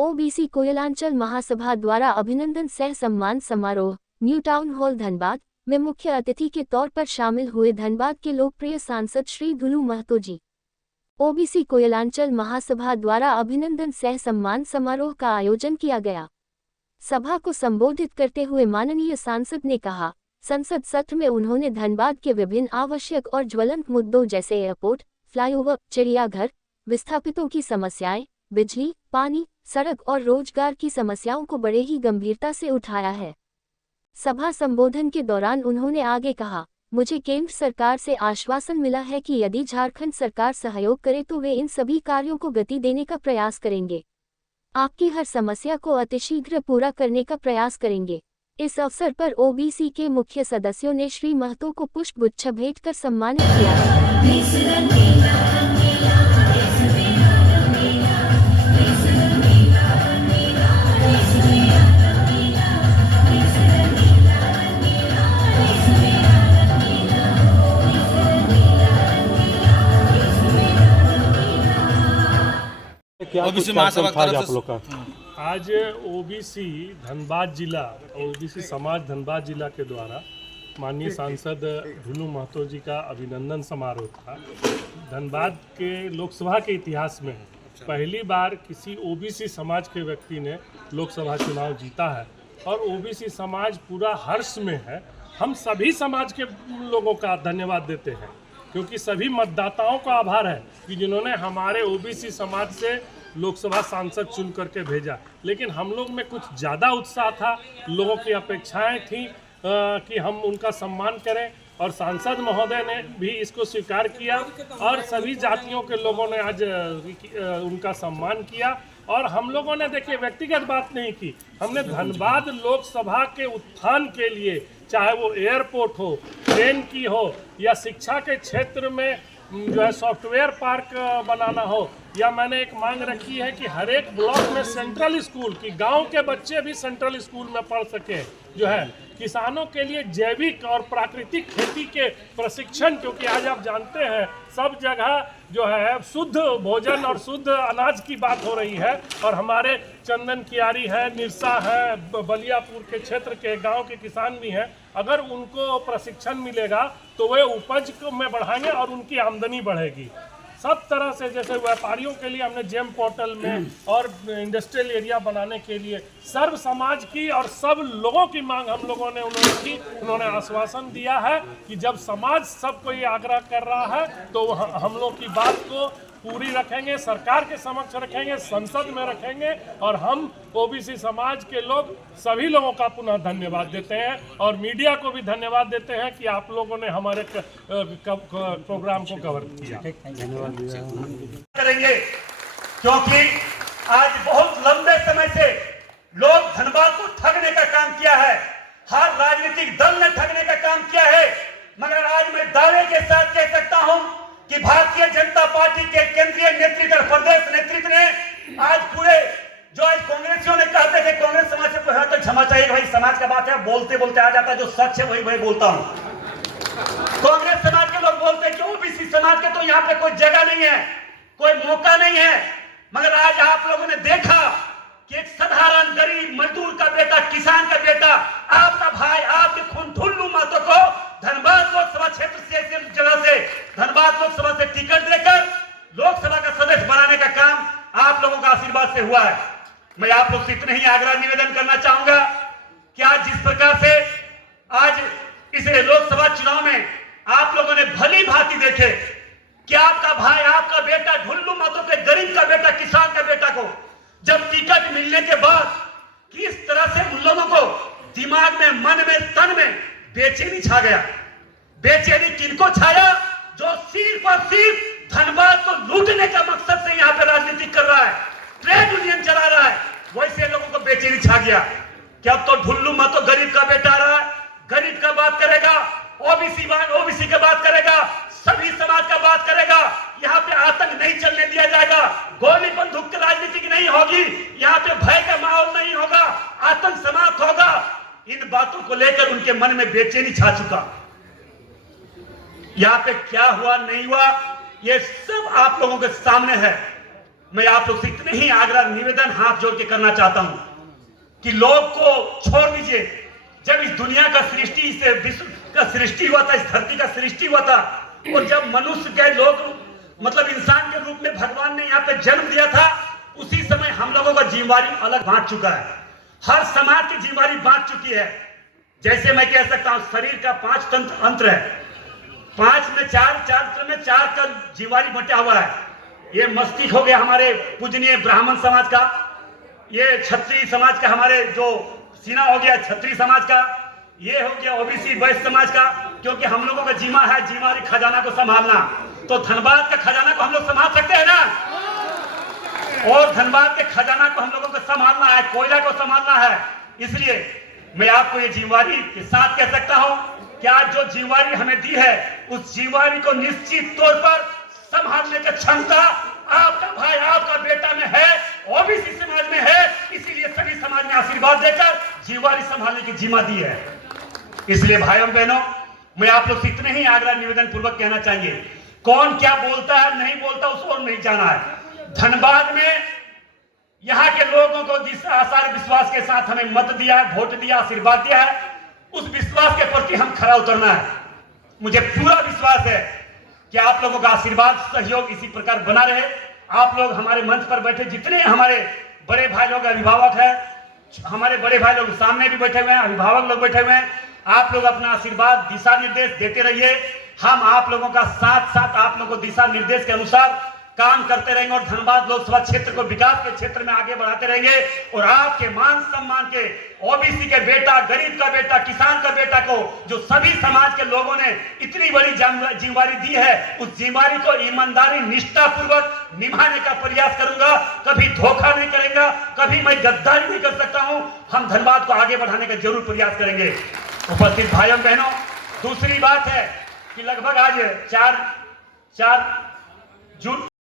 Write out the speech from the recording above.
OBC Koylanchal महासभा द्वारा अभिनंदन सह सम्मान समारोह न्यू टाउन हॉल धनबाद में मुख्य अतिथि के तौर पर शामिल हुए धनबाद के लोकप्रिय सांसद श्री ढुलू महतो जी। ओबीसी कोयलांचल महासभा द्वारा अभिनंदन सह सम्मान समारोह का आयोजन किया गया। सभा को संबोधित करते हुए माननीय सांसद ने कहा, संसद सत्र में उन्होंने धनबाद के विभिन्न आवश्यक और ज्वलंत मुद्दों जैसे एयरपोर्ट, फ्लाईओवर, चिड़ियाघर, विस्थापितों की समस्याएं, बिजली, पानी, सड़क और रोजगार की समस्याओं को बड़े ही गंभीरता से उठाया है। सभा संबोधन के दौरान उन्होंने आगे कहा, मुझे केंद्र सरकार से आश्वासन मिला है कि यदि झारखंड सरकार सहयोग करे तो वे इन सभी कार्यों को गति देने का प्रयास करेंगे। आपकी हर समस्या को अतिशीघ्र पूरा करने का प्रयास करेंगे। इस अवसर पर ओबीसी के मुख्य सदस्यों ने श्री महतो को पुष्पगुच्छ भेंट कर सम्मानित किया। ओबीसी महासभा की तरफ से आज ओबीसी धनबाद जिला ओबीसी समाज धनबाद जिला के द्वारा माननीय सांसद ढुलू महतो जी का अभिनंदन समारोह था। धनबाद के लोकसभा के इतिहास में पहली बार किसी ओबीसी समाज के व्यक्ति ने लोकसभा चुनाव जीता है और ओबीसी समाज पूरा हर्ष में है। हम सभी समाज के लोगों का धन्यवाद देते हैं क्योंकि सभी मतदाताओं का आभार है कि जिन्होंने हमारे ओबीसी समाज से लोकसभा सांसद चुन करके भेजा। लेकिन हम लोग में कुछ ज़्यादा उत्साह था, लोगों की अपेक्षाएं थी कि हम उनका सम्मान करें और सांसद महोदय ने भी इसको स्वीकार किया और सभी जातियों के लोगों ने आज उनका सम्मान किया। और हम लोगों ने देखिए व्यक्तिगत बात नहीं की, हमने धनबाद लोकसभा के उत्थान के लिए, चाहे वो एयरपोर्ट हो, ट्रेन की हो या शिक्षा के क्षेत्र में जो है सॉफ्टवेयर पार्क बनाना हो, या मैंने एक मांग रखी है कि हर एक ब्लॉक में सेंट्रल स्कूल की गांव के बच्चे भी सेंट्रल स्कूल में पढ़ सके, जो है किसानों के लिए जैविक और प्राकृतिक खेती के प्रशिक्षण, क्योंकि आज आप जानते हैं सब जगह जो है शुद्ध भोजन और शुद्ध अनाज की बात हो रही है। और हमारे चंदन कियारी है, निरसा है, बलियापुर के क्षेत्र के गांव के किसान भी हैं, अगर उनको प्रशिक्षण मिलेगा तो वे उपज में बढ़ाएंगे और उनकी आमदनी बढ़ेगी। सब तरह से जैसे व्यापारियों के लिए हमने जेम पोर्टल में और इंडस्ट्रियल एरिया बनाने के लिए सर्व समाज की और सब लोगों की मांग हम लोगों ने उन्होंने आश्वासन दिया है कि जब समाज सबको ये आग्रह कर रहा है तो हम लोग की बात को पूरी रखेंगे, सरकार के समक्ष रखेंगे, संसद में रखेंगे। और हम ओबीसी समाज के लोग सभी लोगों का पुनः धन्यवाद देते हैं और मीडिया को भी धन्यवाद देते हैं कि आप लोगों ने हमारे प्रोग्राम को कवर किया। धन्यवाद करेंगे क्योंकि आज बहुत लंबे समय से लोग धनबाद को ठगने का काम किया है, हर राजनीतिक दल ने ठगने का काम किया है। मगर आज मैं दावे के साथ कह सकता हूं कि भारतीय जनता पार्टी के केंद्रीय नेतृत्व और प्रदेश नेतृत्व ने आज पूरे जो आज कांग्रेसियों ने कहते थे कांग्रेस समाज से कोई तो क्षमा चाहिए, भाई समाज का बात है, बोलते बोलते आ जाता है, जो सच है वही बोलता हूं। कांग्रेस समाज के लोग बोलते हैं कि ओबीसी समाज के तो यहाँ पे कोई जगह नहीं है, कोई मौका नहीं है। मगर आज आप लोगों ने देखा कि एक साधारण गरीब मजदूर का बेटा, किसान का बेटा, आपका भाई, आपके खून ढुलू महतो को धनबाद लोकसभा क्षेत्र से जगह से धनबाद लोकसभा से टिकट देकर लोकसभा का सदस्य बनाने का काम आप लोगों का आशीर्वाद से हुआ है। मैं आप लोग से इतने ही आग्रह निवेदन करना चाहूंगा कि आज जिस प्रकार से आज इस लोकसभा चुनाव में आप लोगों ने भली भांति देखे कि आपका भाई, आपका बेटा ढुलू महतो के गरीब का बेटा, किसान का बेटा को जब टिकट मिलने के बाद किस तरह से उन लोगों को दिमाग में, मन में, तन में बेचैनी छा गया। बेचैनी किनको छाया? जो सिर्फ और सिर्फ धनबाद को लूटने का मकसद से यहाँ पे राजनीति कर रहा है, ट्रेड यूनियन चला रहा है, वैसे लोगों को बेचैनी छा गया कि अब तो ढुलू महतो गरीब का बेटा रहा है, गरीब का बात करेगा, ओबीसी का बात करेगा, सभी समाज का बात करेगा। यहाँ पे आतंक नहीं चलने दिया जाएगा, गोली बंदूक की राजनीति नहीं होगी, यहाँ पे भय का माहौल नहीं होगा, आतंक समाप्त होगा। इन बातों को लेकर उनके मन में बेचैनी छा चुका। यहाँ पे क्या हुआ नहीं हुआ ये सब आप लोगों के सामने है। मैं आप लोग से इतने ही आग्रह निवेदन हाथ जोड़ के करना चाहता हूं कि लोग को छोड़ दीजिए। जब इस दुनिया का सृष्टि से विश्व का सृष्टि हुआ था, इस धरती का सृष्टि हुआ था, और जब मनुष्य के लोग मतलब इंसान के रूप में भगवान ने यहाँ पे जन्म दिया था, उसी समय हम लोगों का जिम्मेवारी अलग बांट चुका है। हर समाज की जिम्मेवारी बांट चुकी है। जैसे मैं कह सकता हूं शरीर का 5 तंत्र है, 5 में 4 का जिम्मेवारी बंटा हुआ है। ये मस्तिष्क हो गया हमारे पूजनीय ब्राह्मण समाज का, ये क्षत्रिय समाज का, हमारे जो सीना हो गया क्षत्रिय समाज का, ये हो गया ओबीसी वैश्य समाज का, क्योंकि हम लोगों का जिम्मा है जिम्मेवारी खजाना को संभालना। तो धनबाद का खजाना को हम लोग संभाल सकते हैं ना, और धनबाद के खजाना को हम लोगों को संभालना है, कोयला को संभालना है। इसलिए मैं आपको ये जिम्मेवारी के साथ कह सकता हूं कि आज जो जिम्मेवारी हमें दी है, उस जिम्मेवारी को निश्चित तौर पर संभालने की क्षमता आपका भाई आपका बेटा में है, ओबीसी समाज में है। इसीलिए सभी समाज ने आशीर्वाद देकर जिम्मेवारी संभालने की जिम्मा दी है। इसलिए भाइयों बहनों, मैं आप लोग से इतने ही आग्रह निवेदन पूर्वक कहना चाहिए, कौन क्या बोलता है नहीं बोलता उसको नहीं जाना है। धनबाद में यहाँ के लोगों को जिस आसार विश्वास के साथ हमें मत दिया है, वोट दिया, आशीर्वाद दिया है, उस विश्वास के प्रति हम खरा उतरना है। मुझे पूरा विश्वास है कि आप लोगों का आशीर्वाद सहयोग इसी प्रकार बना रहे। आप लोग हमारे मंच पर बैठे जितने हमारे बड़े भाई लोग अभिभावक हैं, हमारे बड़े भाई लोग सामने भी बैठे हुए हैं, अभिभावक लोग बैठे हुए हैं, आप लोग अपना आशीर्वाद दिशा निर्देश देते रहिए। हम आप लोगों का साथ साथ आप लोगों को दिशा निर्देश के अनुसार काम करते रहेंगे और धनबाद लोकसभा क्षेत्र को विकास के क्षेत्र में आगे बढ़ाते रहेंगे। और आपके मान सम्मान के, ओबीसी के बेटा, गरीब का बेटा, किसान का बेटा को जो सभी समाज के लोगों ने इतनी बड़ी जिम्मेवारी दी है, उस जिम्मेवारी को ईमानदारी निष्ठा पूर्वक निभाने का प्रयास करूंगा। कभी धोखा नहीं करेंगे, कभी मैं गद्दारी नहीं कर सकता हूं। हम धनबाद को आगे बढ़ाने का जरूर प्रयास करेंगे। उपस्थित भाइयों बहनों, दूसरी बात है कि लगभग आज 4 जून